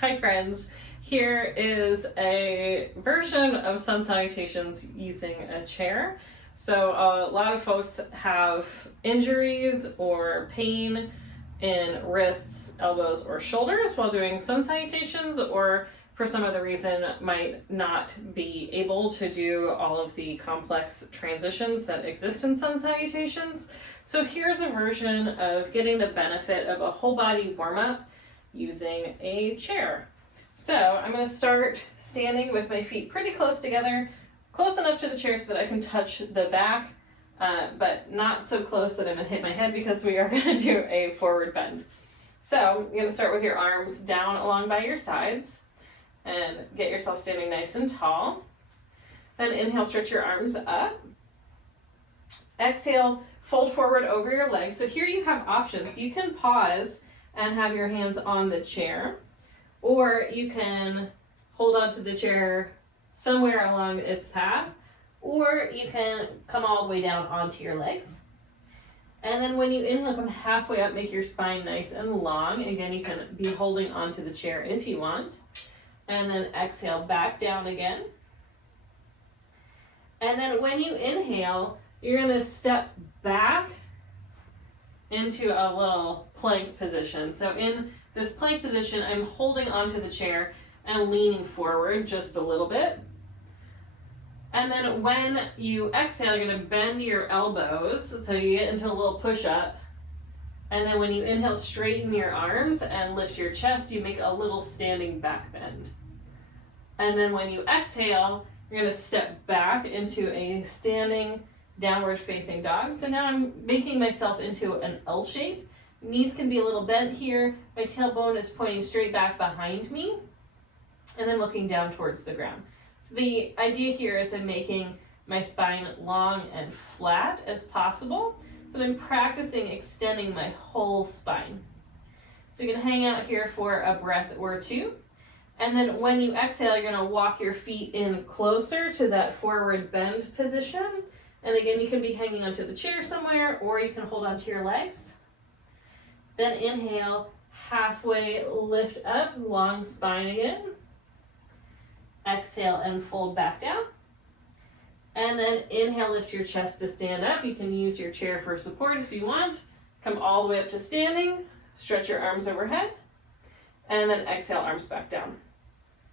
Hi friends, here is a version of Sun Salutations using a chair. So a lot of folks have injuries or pain in wrists, elbows, or shoulders while doing Sun Salutations, or for some other reason might not be able to do all of the complex transitions that exist in Sun Salutations. So here's a version of getting the benefit of a whole body warm-up using a chair. So I'm going to start standing with my feet pretty close together, close enough to the chair so that I can touch the back, but not so close that I'm going to hit my head because we are going to do a forward bend. So you're going to start with your arms down along by your sides and get yourself standing nice and tall. Then inhale, stretch your arms up. Exhale, fold forward over your legs. So here you have options. You can pause and have your hands on the chair, or you can hold onto the chair somewhere along its path, or you can come all the way down onto your legs. And then when you inhale, come halfway up, make your spine nice and long. Again, you can be holding onto the chair if you want. And then exhale, back down again. And then when you inhale, you're going to step back into a little plank position. So in this plank position, I'm holding onto the chair and leaning forward just a little bit. And then when you exhale, you're going to bend your elbows so you get into a little push-up. And then when you inhale, straighten your arms and lift your chest, you make a little standing back bend. And then when you exhale, you're going to step back into a standing downward facing dog. So now I'm making myself into an L shape. Knees can be a little bent here. My tailbone is pointing straight back behind me, and I'm looking down towards the ground. So the idea here is I'm making my spine long and flat as possible. So I'm practicing extending my whole spine. So you can hang out here for a breath or two. And then when you exhale, you're going to walk your feet in closer to that forward bend position. And again, you can be hanging onto the chair somewhere, or you can hold onto your legs. Then inhale, halfway lift up, long spine again. Exhale and fold back down. And then inhale, lift your chest to stand up. You can use your chair for support if you want. Come all the way up to standing, stretch your arms overhead, and then exhale, arms back down.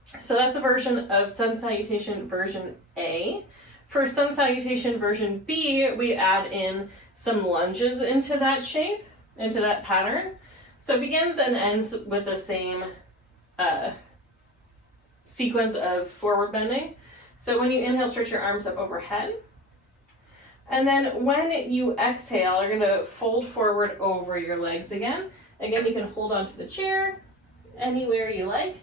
So that's a version of Sun Salutation version A. For Sun Salutation version B, we add in some lunges into that shape, into that pattern. So it begins and ends with the same sequence of forward bending. So when you inhale, stretch your arms up overhead. And then when you exhale, you're going to fold forward over your legs again. Again, you can hold onto the chair anywhere you like.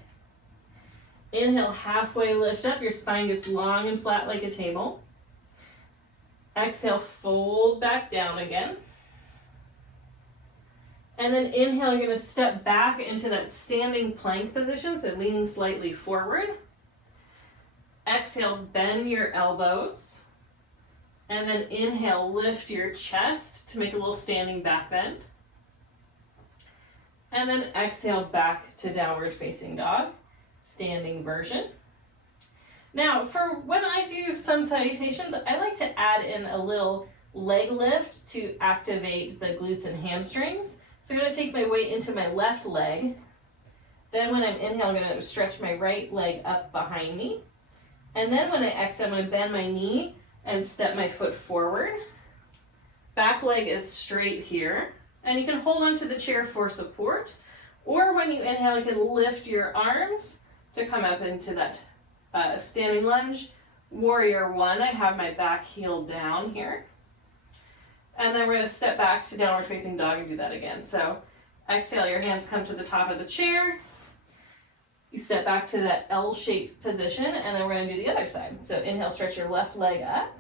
Inhale, halfway lift up. Your spine gets long and flat like a table. Exhale, fold back down again. And then inhale, you're going to step back into that standing plank position, so leaning slightly forward. Exhale, bend your elbows. And then inhale, lift your chest to make a little standing back bend. And then exhale, back to downward facing dog, standing version. Now, for when I do Sun Salutations, I like to add in a little leg lift to activate the glutes and hamstrings. So I'm going to take my weight into my left leg. Then when I'm inhaling, I'm going to stretch my right leg up behind me. And then when I exhale, I'm going to bend my knee and step my foot forward. Back leg is straight here. And you can hold onto the chair for support. Or when you inhale, you can lift your arms to come up into that standing lunge. Warrior one, I have my back heel down here. And then we're going to step back to downward facing dog and do that again. So exhale, your hands come to the top of the chair. You step back to that L-shaped position, and then we're going to do the other side. So inhale, stretch your left leg up.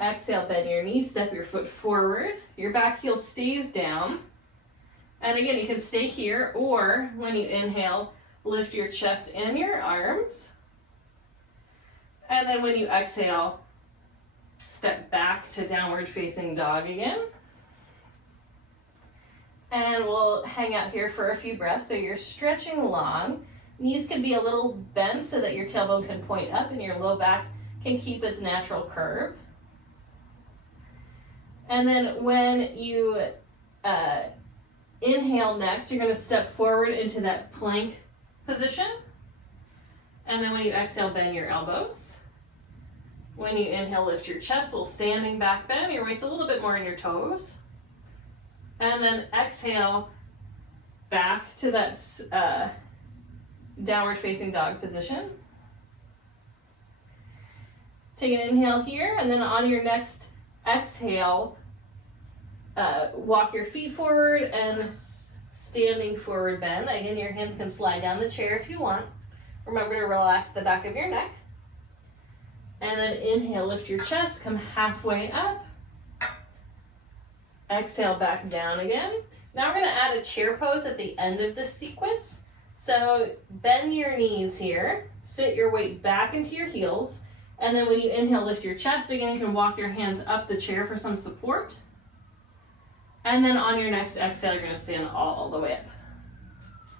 Exhale, bend your knees, step your foot forward. Your back heel stays down. And again, you can stay here, or when you inhale, lift your chest and your arms. And then when you exhale, step back to downward facing dog again. And we'll hang out here for a few breaths. So you're stretching long. Knees can be a little bent so that your tailbone can point up and your low back can keep its natural curve. And then when you inhale next, you're going to step forward into that plank position. And then when you exhale, bend your elbows. When you inhale, lift your chest, a little standing back bend. Your weight's a little bit more in your toes. And then exhale back to that downward facing dog position. Take an inhale here, and then on your next exhale, walk your feet forward and standing forward bend. Again, your hands can slide down the chair if you want. Remember to relax the back of your neck. And then inhale, lift your chest, come halfway up. Exhale, back down again. Now we're going to add a chair pose at the end of this sequence. So bend your knees here, sit your weight back into your heels, and then when you inhale, lift your chest. Again, you can walk your hands up the chair for some support. And then on your next exhale, you're going to stand all the way up.